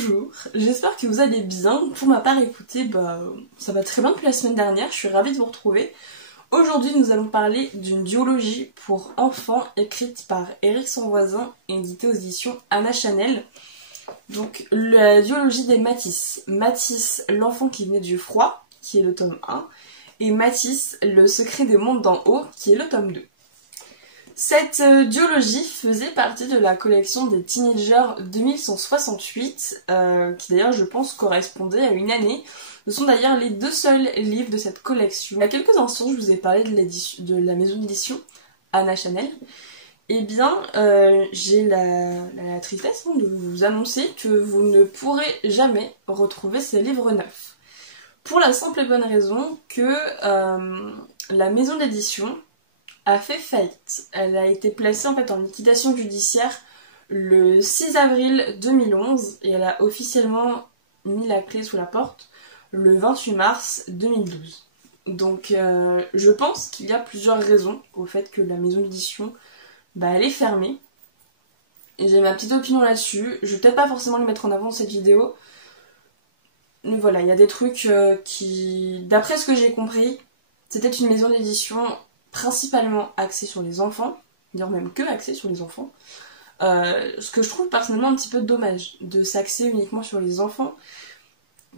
Bonjour, j'espère que vous allez bien. Pour ma part, écoutez, ça va très bien depuis la semaine dernière, je suis ravie de vous retrouver. Aujourd'hui, nous allons parler d'une duologie pour enfants écrite par Éric Sanvoisin et éditée aux éditions Anna Chanel. Donc, la duologie des Matisse. Matisse, l'enfant qui venait du froid, qui est le tome 1, et Matisse, le secret des mondes d'en haut, qui est le tome 2. Cette duologie faisait partie de la collection des Teenagers 2168, qui d'ailleurs je pense correspondait à une année. Ce sont d'ailleurs les deux seuls livres de cette collection. Il y a quelques instants, je vous ai parlé de la maison d'édition Anna Chanel. Eh bien, j'ai la tristesse de vous annoncer que vous ne pourrez jamais retrouver ces livres neufs. Pour la simple et bonne raison que la maison d'édition a fait faillite. Elle a été placée en fait en liquidation judiciaire le 6 avril 2011 et elle a officiellement mis la clé sous la porte le 28 mars 2012. Donc je pense qu'il y a plusieurs raisons au fait que la maison d'édition elle est fermée. Et j'ai ma petite opinion là-dessus. Je vais peut-être pas forcément le mettre en avant dans cette vidéo. Mais voilà, il y a des trucs qui, d'après ce que j'ai compris, c'était une maison d'édition principalement axée sur les enfants, d'ailleurs même que axée sur les enfants, ce que je trouve personnellement un petit peu dommage de s'axer uniquement sur les enfants,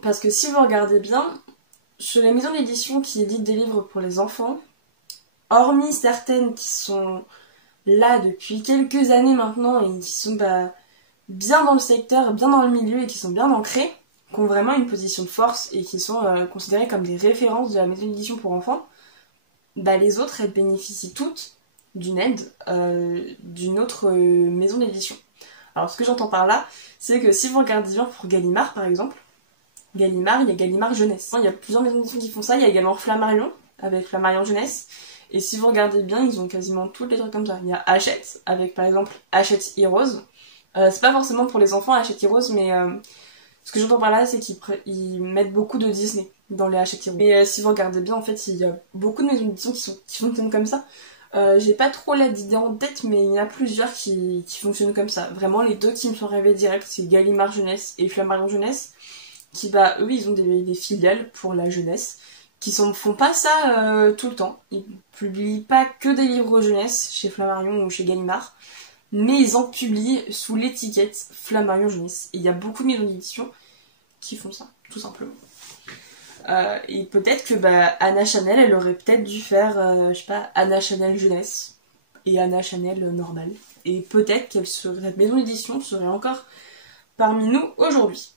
parce que si vous regardez bien, sur les maisons d'édition qui éditent des livres pour les enfants, hormis certaines qui sont là depuis quelques années maintenant et qui sont bien dans le secteur, bien dans le milieu et qui sont bien ancrées, qui ont vraiment une position de force et qui sont considérées comme des références de la maison d'édition pour enfants, les autres, elles bénéficient toutes d'une aide d'une autre maison d'édition. Alors ce que j'entends par là, c'est que si vous regardez bien pour Gallimard par exemple, Gallimard, il y a Gallimard Jeunesse. Il y a plusieurs maisons d'édition qui font ça, il y a également Flammarion, avec Flammarion Jeunesse, et si vous regardez bien, ils ont quasiment tous les trucs comme ça. Il y a Hachette, avec par exemple Hachette Heroes. C'est pas forcément pour les enfants Hachette Heroes, mais ce que j'entends par là, c'est qu'ils mettent beaucoup de Disney dans les Hachette Heroes. Mais si vous regardez bien, en fait, il y a beaucoup de maisons d'édition qui fonctionnent comme ça. J'ai pas trop d'idées en tête, mais il y en a plusieurs qui fonctionnent comme ça. Vraiment, les deux qui me sont rêvés direct, c'est Gallimard Jeunesse et Flammarion Jeunesse, qui, eux, ils ont des filiales pour la jeunesse, qui font pas ça tout le temps. Ils publient pas que des livres jeunesse chez Flammarion ou chez Gallimard, mais ils en publient sous l'étiquette Flammarion Jeunesse. Et il y a beaucoup de maisons d'édition qui font ça, tout simplement. Et peut-être que Anna Chanel, elle aurait peut-être dû faire, je sais pas, Anna Chanel Jeunesse et Anna Chanel normale. Et peut-être que cette maison d'édition serait encore parmi nous aujourd'hui.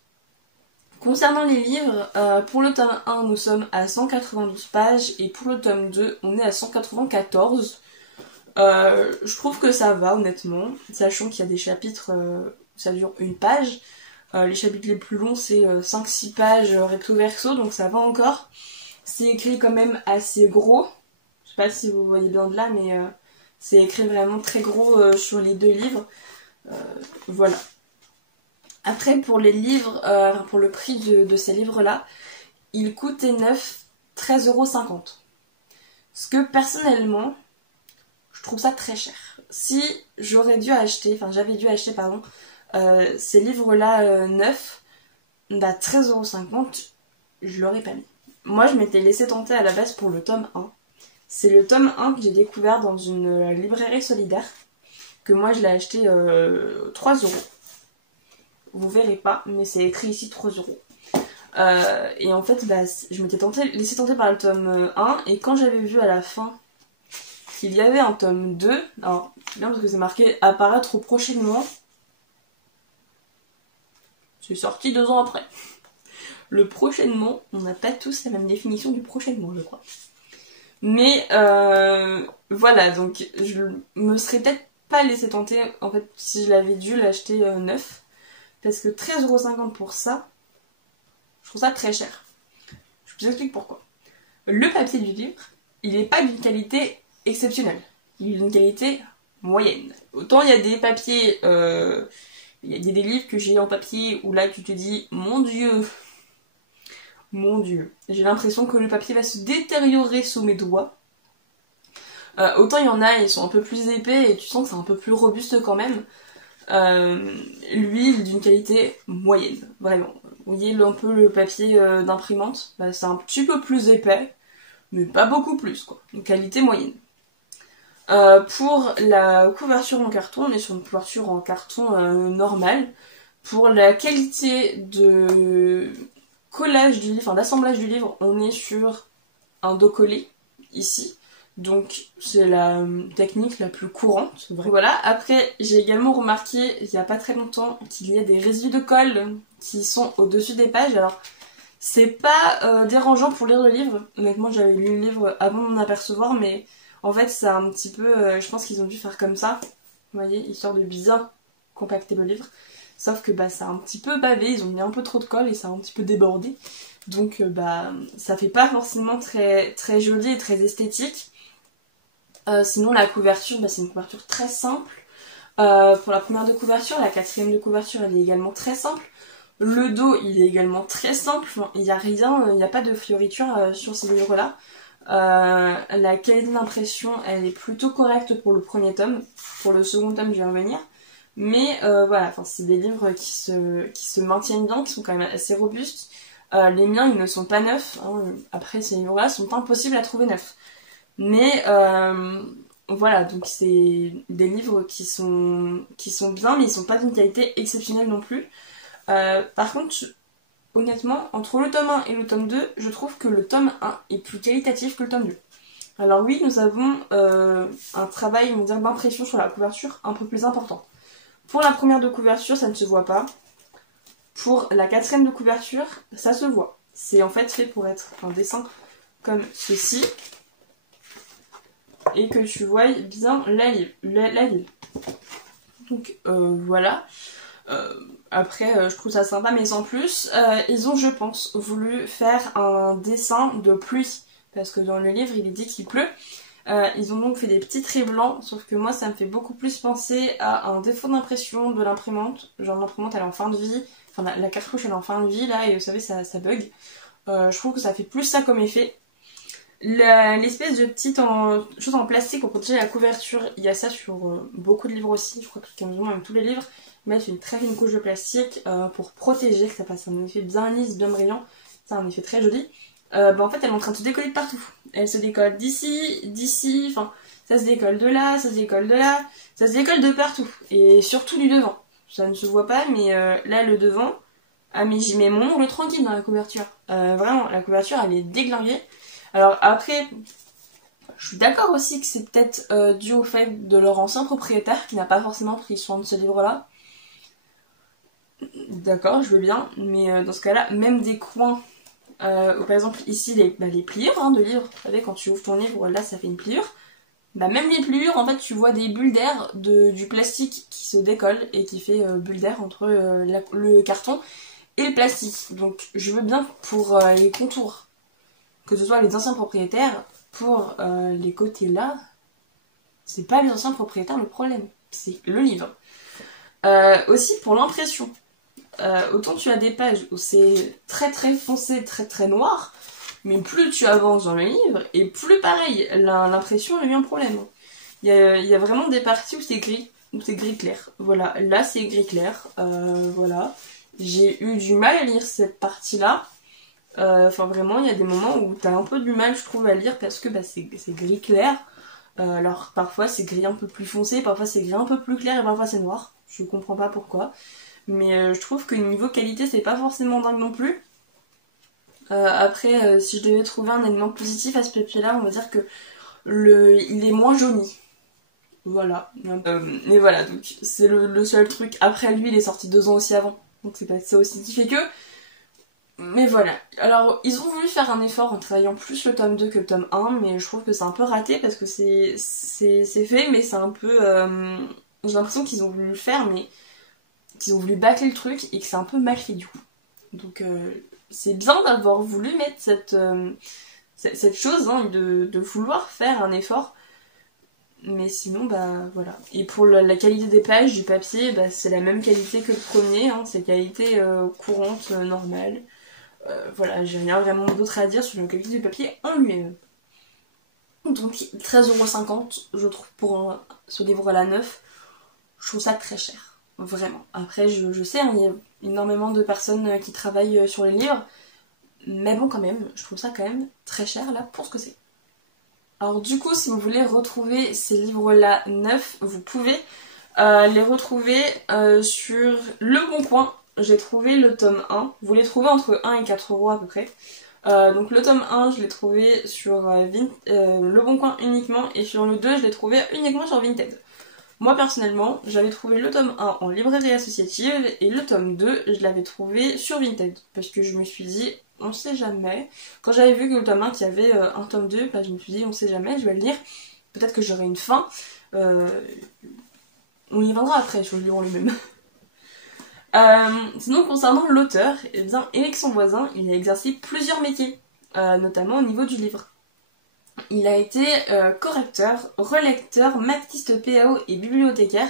Concernant les livres, pour le tome 1, nous sommes à 192 pages et pour le tome 2, on est à 194. Je trouve que ça va, honnêtement, sachant qu'il y a des chapitres où ça dure une page. Les chapitres les plus longs, c'est 5-6 pages recto-verso, donc ça va encore. C'est écrit quand même assez gros. Je sais pas si vous voyez bien de là, mais c'est écrit vraiment très gros sur les deux livres. Voilà. Après, pour les livres, pour le prix de ces livres-là, ils coûtaient neuf 13,50 €. Ce que, personnellement, je trouve ça très cher. Si j'avais dû acheter, ces livres-là neufs, 13,50 €, je l'aurais pas mis. Moi, je m'étais laissé tenter à la base pour le tome 1. C'est le tome 1 que j'ai découvert dans une librairie solidaire, que moi je l'ai acheté 3 €. Vous verrez pas, mais c'est écrit ici 3 €. Et en fait, je m'étais laissé tenter par le tome 1, et quand j'avais vu à la fin qu'il y avait un tome 2, alors c'est bien parce que c'est marqué apparaître prochainement, c'est sorti 2 ans après. Le prochainement, on n'a pas tous la même définition du prochainement, je crois. Mais voilà, donc je me serais peut-être pas laissé tenter, en fait, si je l'avais dû l'acheter neuf. Parce que 13,50 € pour ça, je trouve ça très cher. Je vous explique pourquoi. Le papier du livre, il n'est pas d'une qualité exceptionnelle. Il est d'une qualité moyenne. Autant il y a des papiers, il y a des livres que j'ai en papier où là tu te dis, mon Dieu, j'ai l'impression que le papier va se détériorer sous mes doigts. Autant il y en a, ils sont un peu plus épais et tu sens que c'est un peu plus robuste quand même. Lui, il est d'une qualité moyenne, vraiment. Vous voyez un peu le papier d'imprimante, bah, c'est un petit peu plus épais, mais pas beaucoup plus, quoi. Une qualité moyenne. Pour la couverture en carton, on est sur une couverture en carton normale. Pour la qualité de collage du livre, enfin d'assemblage du livre, on est sur un dos collé, ici. Donc c'est la technique la plus courante. Voilà, après j'ai également remarqué il n'y a pas très longtemps qu'il y a des résidus de colle qui sont au-dessus des pages. Alors c'est pas dérangeant pour lire le livre. Honnêtement j'avais lu le livre avant de m'en apercevoir, mais en fait c'est un petit peu... je pense qu'ils ont dû faire comme ça, vous voyez, histoire de bien compacter le livre. Sauf que bah, ça a un petit peu bavé, ils ont mis un peu trop de colle et ça a un petit peu débordé. Donc bah, ça fait pas forcément très, très joli et très esthétique. Sinon la couverture, bah, c'est une couverture très simple. Pour la première de couverture, la quatrième de couverture elle est également très simple. Le dos il est également très simple, enfin, il n'y a rien, il n'y a pas de fioriture sur ces livres-là. La qualité d'impression elle est plutôt correcte pour le premier tome. Pour le second tome je vais revenir. Mais voilà, c'est des livres qui se maintiennent bien, qui sont quand même assez robustes. Les miens ils ne sont pas neufs, hein. Après ces livres-là sont impossibles à trouver neufs. Mais voilà, donc c'est des livres qui sont bien, mais ils sont pas d'une qualité exceptionnelle non plus. Par contre, honnêtement, entre le tome 1 et le tome 2, je trouve que le tome 1 est plus qualitatif que le tome 2. Alors oui, nous avons un travail d'impression sur la couverture un peu plus important. Pour la première de couverture, ça ne se voit pas. Pour la quatrième de couverture, ça se voit. C'est en fait fait pour être un dessin comme ceci. Et que tu vois bien la ville. Donc voilà. Après, je trouve ça sympa, mais sans plus. Ils ont, je pense, voulu faire un dessin de pluie. Parce que dans le livre, il est dit qu'il pleut. Ils ont donc fait des petits traits blancs, sauf que moi, ça me fait beaucoup plus penser à un défaut d'impression de l'imprimante. Genre, l'imprimante, elle est en fin de vie. Enfin, la cartouche, elle est en fin de vie, là, et vous savez, ça bug. Je trouve que ça fait plus ça comme effet. L'espèce de petite chose en plastique pour protéger la couverture, il y a ça sur beaucoup de livres aussi, je crois que quasiment même tous les livres, ils mettent une très fine couche de plastique pour protéger, que ça fasse un effet bien lisse, bien brillant, c'est un effet très joli. En fait elle est en train de se décoller de partout, elle se décolle d'ici, enfin ça se décolle de là, ça se décolle de là, ça se décolle de partout, et surtout du devant, ça ne se voit pas mais là le devant, ah mais j'y mets mon ongle tranquille dans la couverture, vraiment la couverture elle est déglinguée. Alors après, je suis d'accord aussi que c'est peut-être dû au fait de leur ancien propriétaire qui n'a pas forcément pris soin de ce livre-là. D'accord, je veux bien, mais dans ce cas-là, même des coins, par exemple ici les pliures de livres, vous savez quand tu ouvres ton livre, là ça fait une pliure. Bah même les pliures, en fait tu vois des bulles d'air du plastique qui se décolle et qui fait bulle d'air entre le carton et le plastique. Donc je veux bien pour les contours. Que ce soit les anciens propriétaires, pour les côtés là, c'est pas les anciens propriétaires le problème, c'est le livre. Aussi pour l'impression, autant tu as des pages où c'est très très foncé, très très noir, mais plus tu avances dans le livre, et plus pareil, l'impression a eu un problème. Il y a vraiment des parties où c'est gris clair. Voilà, là c'est gris clair, voilà. J'ai eu du mal à lire cette partie-là. Enfin vraiment il y a des moments où t'as un peu du mal je trouve à lire parce que bah, c'est gris clair. Alors parfois c'est gris un peu plus foncé, parfois c'est gris un peu plus clair et parfois c'est noir. Je comprends pas pourquoi. Mais je trouve que niveau qualité c'est pas forcément dingue non plus. Après si je devais trouver un élément positif à ce papier là on va dire que il est moins jauni. Voilà. Mais voilà donc c'est le seul truc. Après lui il est sorti 2 ans aussi avant. Donc c'est pas ça aussi qui fait que... Mais voilà, alors ils ont voulu faire un effort en travaillant plus le tome 2 que le tome 1, mais je trouve que c'est un peu raté parce que c'est fait, mais c'est un peu... j'ai l'impression qu'ils ont voulu le faire, mais qu'ils ont voulu bâcler le truc et que c'est un peu mal fait du coup. Donc c'est bien d'avoir voulu mettre cette chose, hein, de vouloir faire un effort, mais sinon bah voilà. Et pour la qualité des pages, du papier, bah, c'est la même qualité que le premier, hein, c'est qualité courante, normale. Voilà, j'ai rien vraiment d'autre à dire sur la qualité du papier en lui-même. Donc 13,50€, je trouve, pour ce livre-là neuf, je trouve ça très cher. vraiment. Après, je sais, hein, il y a énormément de personnes qui travaillent sur les livres, mais bon, quand même, je trouve ça quand même très cher là pour ce que c'est. Alors du coup, si vous voulez retrouver ces livres-là neufs, vous pouvez les retrouver sur Le Bon Coin. J'ai trouvé le tome 1. Vous les trouvez entre 1 et 4 euros à peu près. Donc le tome 1, je l'ai trouvé sur Le Bon Coin uniquement, et sur le 2, je l'ai trouvé uniquement sur Vinted. Moi personnellement, j'avais trouvé le tome 1 en librairie associative, et le tome 2, je l'avais trouvé sur Vinted. Parce que je me suis dit, on sait jamais. Quand j'avais vu que le tome 1 qu'il y avait un tome 2, bah, je me suis dit, on sait jamais, je vais le lire. Peut-être que j'aurai une fin. On y viendra après sur le livre en lui-même. Sinon, concernant l'auteur, eh bien, Éric Sanvoisin, il a exercé plusieurs métiers, notamment au niveau du livre. Il a été correcteur, relecteur, mathiste PAO et bibliothécaire,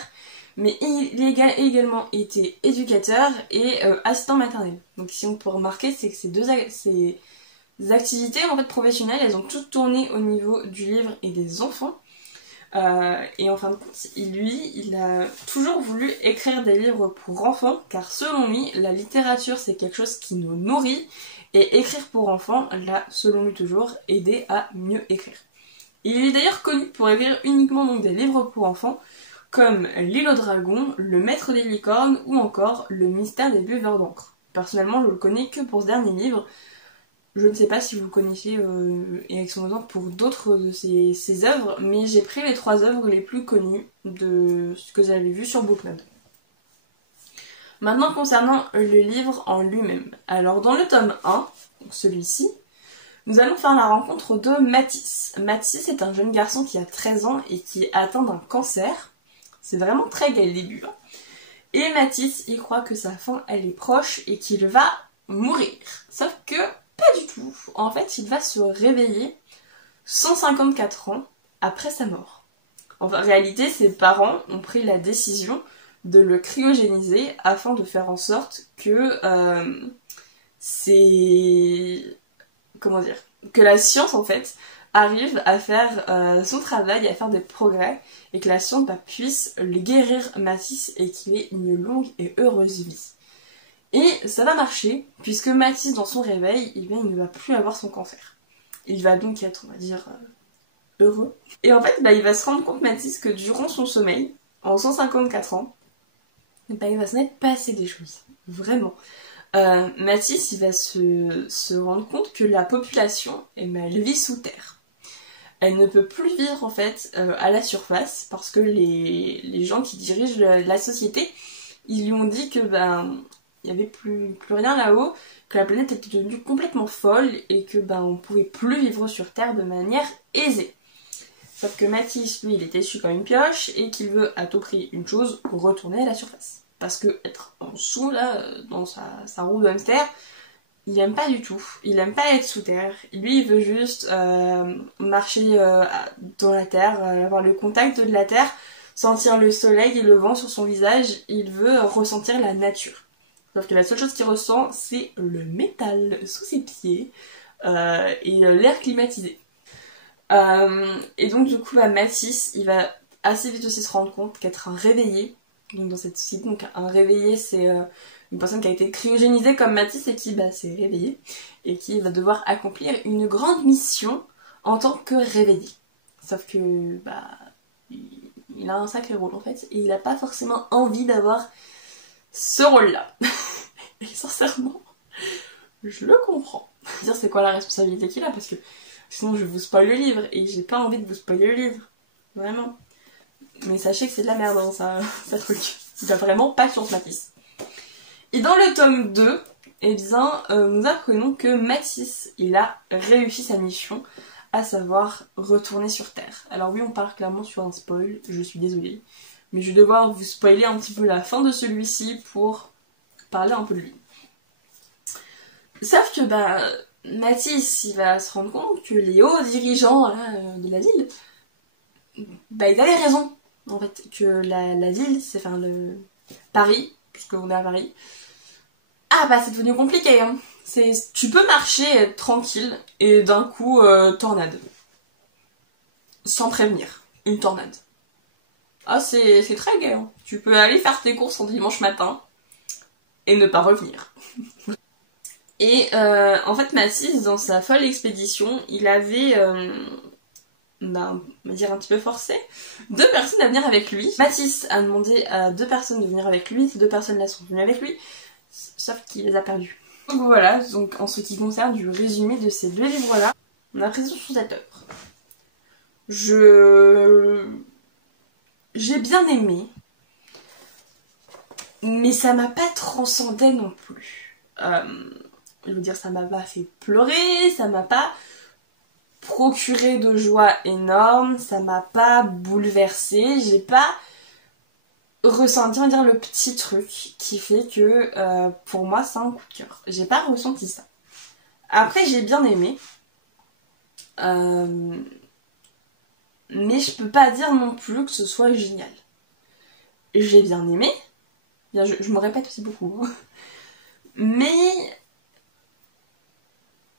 mais il a également été éducateur et assistant maternel. Donc ici on peut remarquer, c'est que ces activités en fait professionnelles, elles ont toutes tourné au niveau du livre et des enfants. Et en fin de compte, il a toujours voulu écrire des livres pour enfants, car selon lui, la littérature c'est quelque chose qui nous nourrit, et écrire pour enfants l'a, selon lui toujours, aidé à mieux écrire. Il est d'ailleurs connu pour écrire uniquement donc des livres pour enfants, comme L'île aux dragons, Le maître des licornes, ou encore Le mystère des buveurs d'encre. Personnellement, je le connais que pour ce dernier livre. Je ne sais pas si vous connaissez Éric Sanvoisin pour d'autres de ses œuvres, mais j'ai pris les 3 œuvres les plus connues de ce que j'avais vu sur Booknote. Maintenant, concernant le livre en lui-même. Alors, dans le tome 1, donc celui-ci, nous allons faire la rencontre de Mathis. Mathis est un jeune garçon qui a 13 ans et qui est atteint d'un cancer. C'est vraiment très gai le début. Hein. Et Mathis, il croit que sa fin, elle est proche et qu'il va mourir. Sauf que pas du tout. En fait, il va se réveiller 154 ans après sa mort. En réalité, ses parents ont pris la décision de le cryogéniser afin de faire en sorte que que la science en fait arrive à faire son travail, à faire des progrès, et que la science puisse le guérir Mathis et qu'il ait une longue et heureuse vie. Et ça va marcher, puisque Mathis, dans son réveil, il ne va plus avoir son cancer. Il va donc être, on va dire, heureux. Et en fait, il va se rendre compte, Mathis, que durant son sommeil, en 154 ans, il va se mettre passer des choses. Vraiment. Mathis, il va se rendre compte que la population, elle vit sous terre. Elle ne peut plus vivre, en fait, à la surface, parce que les gens qui dirigent la société, ils lui ont dit que, il n'y avait plus rien là-haut, que la planète était devenue complètement folle et que on pouvait plus vivre sur Terre de manière aisée. Sauf que Mathis, lui, il est déçu comme une pioche et qu'il veut à tout prix une chose, retourner à la surface. Parce que être en dessous, là, dans sa roue de hamster, il aime pas du tout. Il aime pas être sous terre. Lui, il veut juste marcher dans la terre, avoir le contact de la terre, sentir le soleil et le vent sur son visage. Il veut ressentir la nature. Sauf que la seule chose qu'il ressent, c'est le métal sous ses pieds et l'air climatisé. Et donc du coup, Mathis, il va assez vite aussi se rendre compte qu'être un réveillé, donc dans cette société, donc un réveillé, c'est une personne qui a été cryogénisée comme Mathis et qui s'est réveillée et qui va devoir accomplir une grande mission en tant que réveillé. Sauf que il a un sacré rôle en fait et il n'a pas forcément envie d'avoir ce rôle-là. Et sincèrement, je le comprends. Dire c'est quoi la responsabilité qu'il a, parce que sinon je vous spoil le livre et j'ai pas envie de vous spoiler le livre. Vraiment. Mais sachez que c'est de la merde, hein, ça truc. Il a vraiment pas sur Mathis. Et dans le tome 2, nous apprenons que Mathis, il a réussi sa mission, à savoir retourner sur Terre. Alors oui, on part clairement sur un spoil, je suis désolée. Mais je vais devoir vous spoiler un petit peu la fin de celui-ci pour parler un peu de lui. Sauf que Mathis, il va se rendre compte que les hauts dirigeants de la ville, ils avaient raison. En fait, que la ville, c'est le Paris, puisqu'on est à Paris. C'est devenu compliqué. Hein. Tu peux marcher tranquille et d'un coup, tornade. Sans prévenir. Une tornade. Ah, c'est très gai, hein. Tu peux aller faire tes courses en dimanche matin et ne pas revenir. Et en fait, Mathis, dans sa folle expédition, il avait, on va dire un petit peu forcé, 2 personnes à venir avec lui. Mathis a demandé à 2 personnes de venir avec lui, ces 2 personnes-là sont venues avec lui, sauf qu'il les a perdues. Donc voilà, donc en ce qui concerne du résumé de ces 2 livres-là, mon impression sur cette œuvre. J'ai bien aimé, mais ça m'a pas transcendé non plus. Je veux dire, ça m'a pas fait pleurer, ça m'a pas procuré de joie énorme, ça m'a pas bouleversée, j'ai pas ressenti, on va dire, le petit truc qui fait que pour moi c'est un coup de cœur. J'ai pas ressenti ça. Après, j'ai bien aimé, mais je peux pas dire non plus que ce soit génial. J'ai bien aimé, bien, je me répète aussi beaucoup, hein. Mais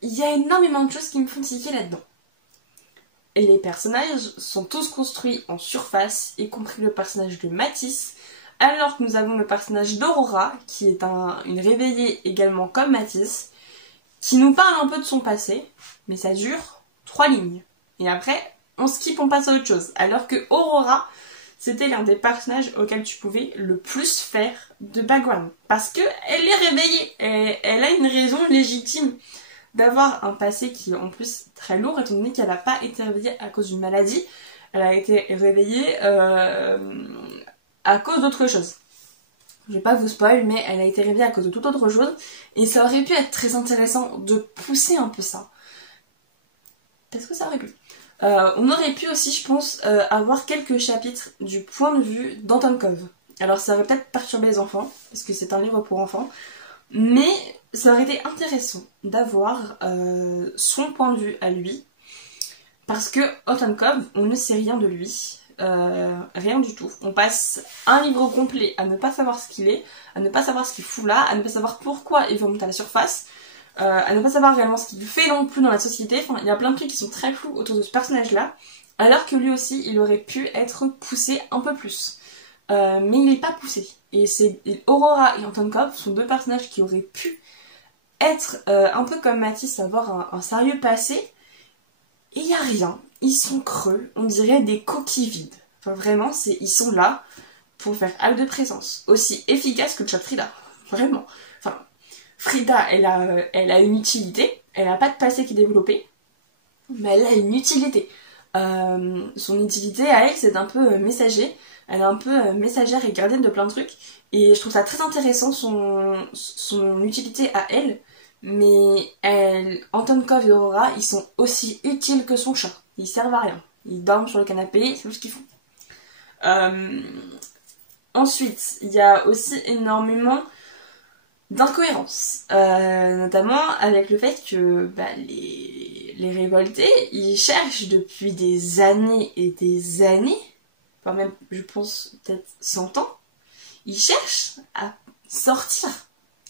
il y a énormément de choses qui me font tiquer là-dedans. Et les personnages sont tous construits en surface, y compris le personnage de Mathis, alors que nous avons le personnage d'Aurora, qui est une réveillée également comme Mathis, qui nous parle un peu de son passé, mais ça dure 3 lignes. Et après, on skip, on passe à autre chose. Alors que Aurora, c'était l'un des personnages auxquels tu pouvais le plus faire de background. Parce que elle est réveillée, elle a une raison légitime d'avoir un passé qui est en plus très lourd, étant donné qu'elle n'a pas été réveillée à cause d'une maladie, elle a été réveillée à cause d'autre chose. Je vais pas vous spoil, mais elle a été réveillée à cause de toute autre chose, et ça aurait pu être très intéressant de pousser un peu ça. Parce que ça aurait pu. On aurait pu aussi, je pense, avoir quelques chapitres du point de vue d'Anton Cove. Alors ça aurait peut-être perturbé les enfants, parce que c'est un livre pour enfants, mais ça aurait été intéressant d'avoir son point de vue à lui, parce que Anton Cove, on ne sait rien de lui, rien du tout. On passe un livre complet à ne pas savoir ce qu'il est, à ne pas savoir ce qu'il fout là, à ne pas savoir pourquoi il veut monter à la surface, à ne pas savoir réellement ce qu'il fait non plus dans la société. Enfin, il y a plein de trucs qui sont très flous autour de ce personnage-là, alors que lui aussi, il aurait pu être poussé un peu plus. Mais il n'est pas poussé. Et Aurora et Anton Cove sont 2 personnages qui auraient pu être un peu comme Mathis, avoir un sérieux passé, et il n'y a rien. Ils sont creux, on dirait des coquilles vides. Enfin vraiment, ils sont là pour faire acte de présence. Aussi efficace que le chat Frida. Vraiment. Enfin, Frida, elle a une utilité, elle n'a pas de passé qui est développé, mais elle a une utilité. Son utilité à elle, c'est un peu messager. Elle est un peu messagère et gardienne de plein de trucs. Et je trouve ça très intéressant, son utilité à elle. Mais Anton Cove et Aurora, ils sont aussi utiles que son chat. Ils servent à rien. Ils dorment sur le canapé, c'est tout ce qu'ils font. Ensuite, il y a aussi énormément d'incohérences. Notamment avec le fait que les révoltés, ils cherchent depuis des années et des années, enfin même, je pense, peut-être 100 ans, ils cherchent à sortir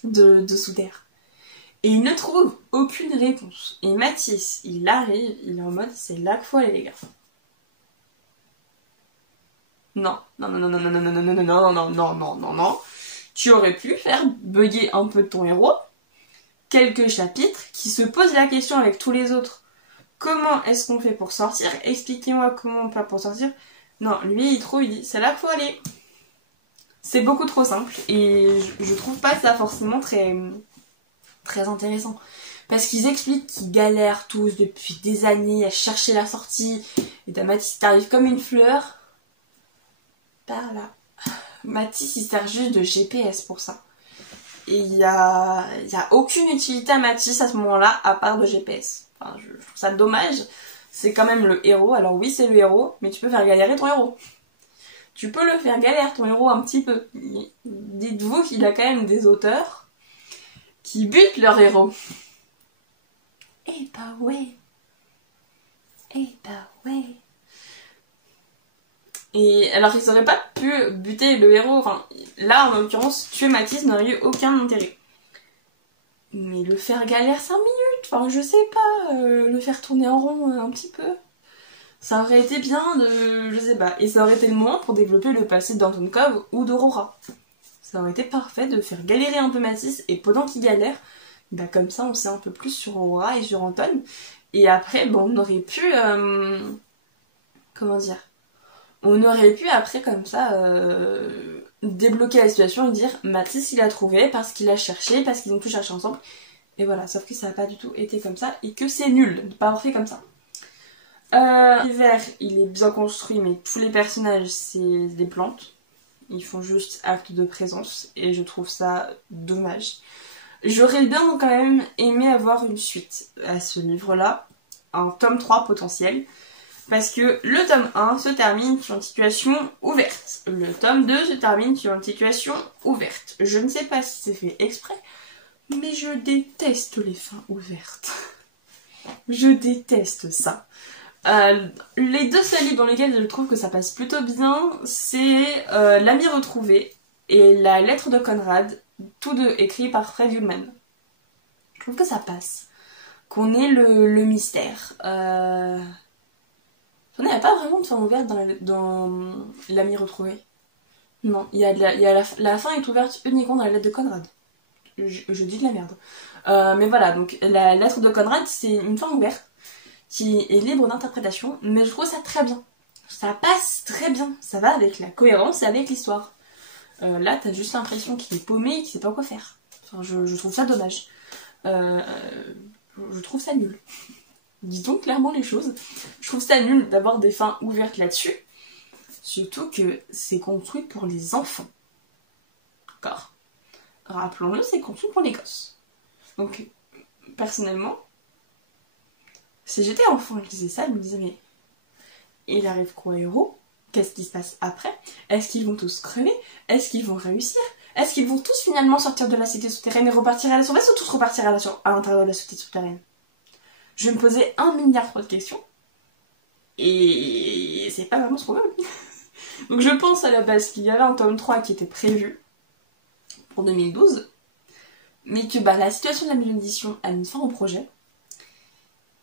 de sous terre. Et ils ne trouvent aucune réponse. Et Mathis, il arrive, il est en mode, c'est là qu'il faut aller les gars. Non, non, non, non, non, non, non, non, non, non, non, non, non, non, non, non. Tu aurais pu faire bugger un peu ton héros, quelques chapitres, qui se posent la question avec tous les autres. Comment est-ce qu'on fait pour sortir? Expliquez-moi comment on fait pour sortir. Non, lui, il dit, c'est là qu'il faut aller. C'est beaucoup trop simple, et je trouve pas ça forcément très intéressant. Parce qu'ils expliquent qu'ils galèrent tous depuis des années à chercher la sortie, et t'as Mathis qui arrive comme une fleur. Par là. Mathis, il sert juste de GPS pour ça. Et il y a aucune utilité à Mathis à ce moment-là, à part de GPS. Enfin, je trouve ça dommage. C'est quand même le héros. Alors oui, c'est le héros, mais tu peux faire galérer ton héros. Tu peux le faire galérer ton héros un petit peu. Dites-vous qu'il a quand même des auteurs qui butent leur héros. Eh bah ouais. Eh bah ouais. Et alors ils auraient pas pu buter le héros, enfin là en l'occurrence tuer Mathis n'aurait eu aucun intérêt. Mais le faire galère 5 minutes, enfin je sais pas, le faire tourner en rond un petit peu. Ça aurait été bien de... je sais pas. Et ça aurait été le moment pour développer le passé d'Anton Cove ou d'Aurora. Ça aurait été parfait de faire galérer un peu Mathis, et pendant qu'il galère, bah comme ça on sait un peu plus sur Aurora et sur Anton. Et après, bon, on aurait pu... comment dire, on aurait pu après comme ça débloquer la situation et dire Mathis il a trouvé parce qu'il a cherché, parce qu'ils ont tout cherché ensemble. Et voilà, sauf que ça n'a pas du tout été comme ça et que c'est nul de pas avoir fait comme ça. L'hiver il est bien construit, mais tous les personnages c'est des plantes. Ils font juste acte de présence et je trouve ça dommage. J'aurais bien quand même aimé avoir une suite à ce livre-là, un tome 3 potentiel. Parce que le tome 1 se termine sur une situation ouverte. Le tome 2 se termine sur une situation ouverte. Je ne sais pas si c'est fait exprès, mais je déteste les fins ouvertes. Je déteste ça. Les deux seuls livres dans lesquels je trouve que ça passe plutôt bien, c'est L'ami retrouvé et La lettre de Conrad, tous deux écrits par Fred Ullman. Je trouve que ça passe. Qu'on ait le mystère. Il n'y a pas vraiment de fin ouverte dans L'ami retrouvé. Non, la fin est ouverte uniquement dans la lettre de Conrad. Je dis de la merde. Mais voilà, donc la lettre de Conrad, c'est une fin ouverte qui est libre d'interprétation, mais je trouve ça très bien. Ça passe très bien. Ça va avec la cohérence et avec l'histoire. Là, t'as juste l'impression qu'il est paumé et qu'il sait pas quoi faire. Enfin, je trouve ça dommage. Je trouve ça nul. Disons clairement les choses. Je trouve ça nul d'avoir des fins ouvertes là-dessus. Surtout que c'est construit pour les enfants. D'accord ? Rappelons-le, c'est construit pour les gosses. Donc, personnellement, si j'étais enfant et que je disais ça, je me disais, mais il arrive quoi aux héros ? Qu'est-ce qui se passe après ? Est-ce qu'ils vont tous crever ? Est-ce qu'ils vont réussir ? Est-ce qu'ils vont tous finalement sortir de la cité souterraine et repartir à la surface, ou tous repartir à l'intérieur de la cité souterraine ? Je vais me posais 1 milliard de questions. Et c'est pas vraiment ce qu'on veut. Donc je pense à la base qu'il y avait un tome 3 qui était prévu pour 2012. Mais que la situation de la maison d'édition a mis fin au projet.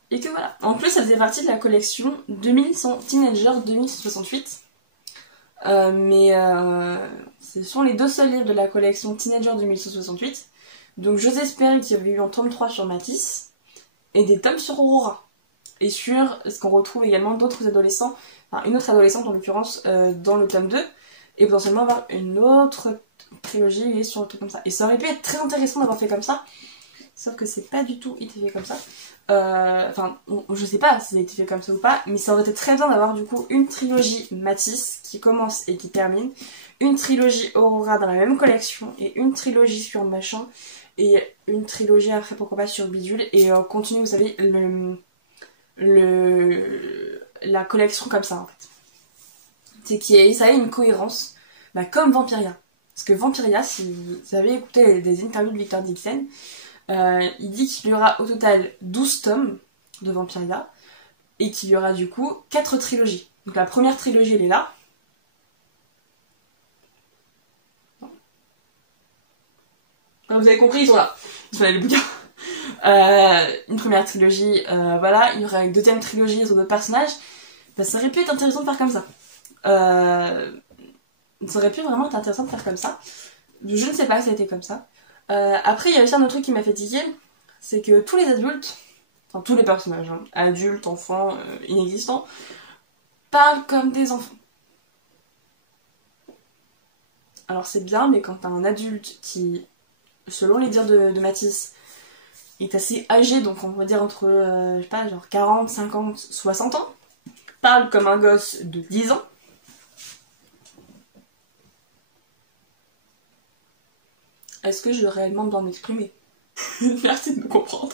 Et que voilà. En plus, ça faisait partie de la collection 2100 Teenager 2168. Ce sont les deux seuls livres de la collection Teenager 2168. Donc j'ose espérer qu'il y avait eu un tome 3 sur Mathis. Et des tomes sur Aurora. Et sur ce qu'on retrouve également d'autres adolescents, enfin une autre adolescente en l'occurrence dans le tome 2, et potentiellement avoir une autre trilogie sur un truc comme ça. Et ça aurait pu être très intéressant d'avoir fait comme ça, sauf que c'est pas du tout été fait comme ça. Je sais pas si ça a été fait comme ça ou pas, mais ça aurait été très bien d'avoir du coup une trilogie Mathis qui commence et qui termine, une trilogie Aurora dans la même collection, et une trilogie sur machin, et une trilogie après pourquoi pas sur Bidule, et continuer, vous savez, la collection comme ça en fait. C'est qu'il ça a une cohérence, comme Vampiria. Parce que Vampiria, si vous avez écouté des interviews de Victor Dixon, il dit qu'il y aura au total 12 tomes de Vampiria, et qu'il y aura du coup 4 trilogies. Donc la première trilogie elle est là. Comme vous avez compris, ils sont là. Ils sont là les bouquins. Une première trilogie, voilà, il y aura une deuxième trilogie sur d'autres personnages. Ça aurait pu être intéressant de faire comme ça. Ça aurait pu vraiment être intéressant de faire comme ça. Je ne sais pas si ça a été comme ça. Après, il y a aussi un autre truc qui m'a fait tiquer, c'est que tous les adultes, enfin tous les personnages, hein, adultes, enfants, inexistants, parlent comme des enfants. Alors c'est bien, mais quand t'as un adulte qui, selon les dires de Mathis, est assez âgé, donc on va dire entre, je sais pas, genre 40, 50, 60 ans, parle comme un gosse de 10 ans. Est-ce que je vais réellement bien m'exprimer ? Merci de me comprendre.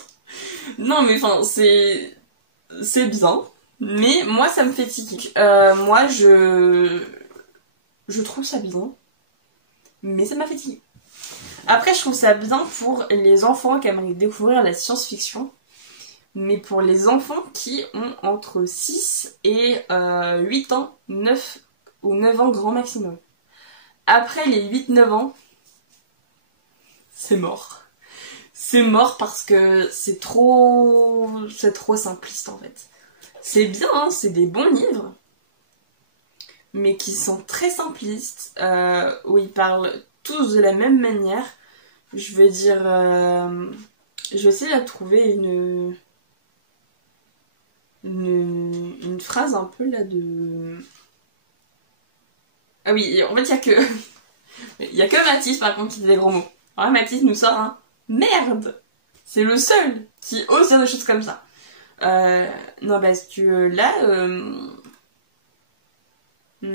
Non mais enfin, c'est bien, mais moi ça me fait tiquer. Moi je trouve ça bien, mais ça m'a fait tiquer. Après, je trouve ça bien pour les enfants qui aimeraient découvrir la science-fiction, mais pour les enfants qui ont entre 6 et 8 ans, 9 ou 9 ans grand maximum. Après les 8-9 ans, c'est mort. C'est mort parce que c'est trop simpliste en fait. C'est bien, hein, c'est des bons livres, mais qui sont très simplistes, où ils parlent tous de la même manière. Je vais dire... je vais essayer de trouver une phrase un peu là de... Ah oui, en fait, il y a que... Il y a que Mathis, par contre, qui dit des gros mots. Alors là, Mathis nous sort un merde. C'est le seul qui ose dire des choses comme ça. Non, parce que là,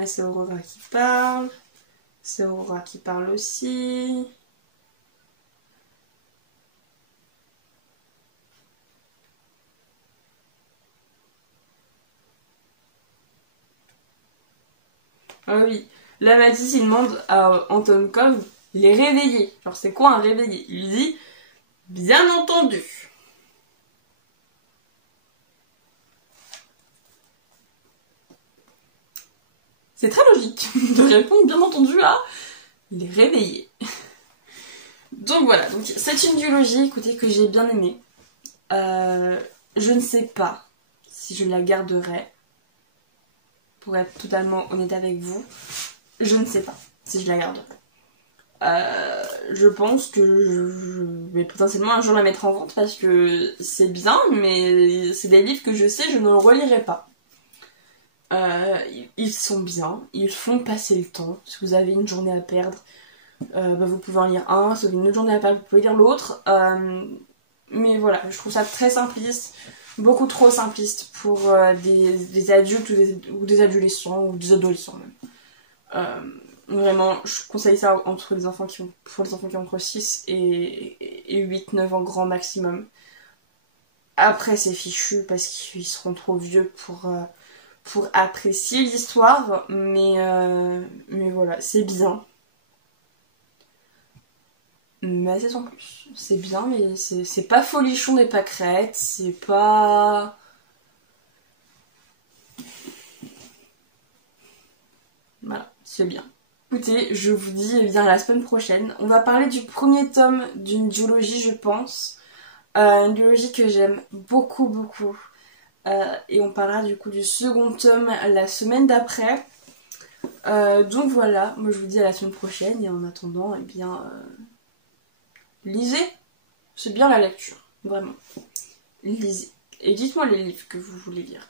c'est Aurora qui parle. C'est Aurora qui parle aussi. Ah oui. Là, Mathis, il demande à Anton Cobb, il est réveillé. Genre, c'est quoi un réveillé? Il lui dit, bien entendu. C'est très logique de répondre, bien entendu, à il est réveillé. Donc voilà, donc c'est une duologie, écoutez, que j'ai bien aimée. Je ne sais pas si je la garderai, pour être totalement honnête avec vous. Je ne sais pas si je la garderai. Je pense que je vais potentiellement un jour la mettre en vente parce que c'est bien, mais c'est des livres que je sais je ne relirai pas. Ils sont bien, ils font passer le temps. Si vous avez une journée à perdre, vous pouvez en lire un. Si vous avez une autre journée à perdre, vous pouvez lire l'autre. Mais voilà, je trouve ça très simpliste, beaucoup trop simpliste pour des adultes ou des adolescents ou des adolescents même. Vraiment, je conseille ça pour les enfants qui ont entre 6 et 8-9 ans grand maximum. Après, c'est fichu parce qu'ils seront trop vieux pour apprécier l'histoire, mais voilà, c'est bien. Mais c'est sans plus. C'est bien, mais c'est pas folichon des pâquerettes, c'est pas... Voilà, c'est bien. Écoutez, je vous dis eh bien, à la semaine prochaine. On va parler du premier tome d'une duologie, je pense. Une duologie que j'aime beaucoup, beaucoup. Et on parlera du coup du second tome la semaine d'après. Donc voilà, moi je vous dis à la semaine prochaine. Et en attendant, eh bien, lisez. C'est bien la lecture, vraiment. Lisez. Et dites-moi les livres que vous voulez lire.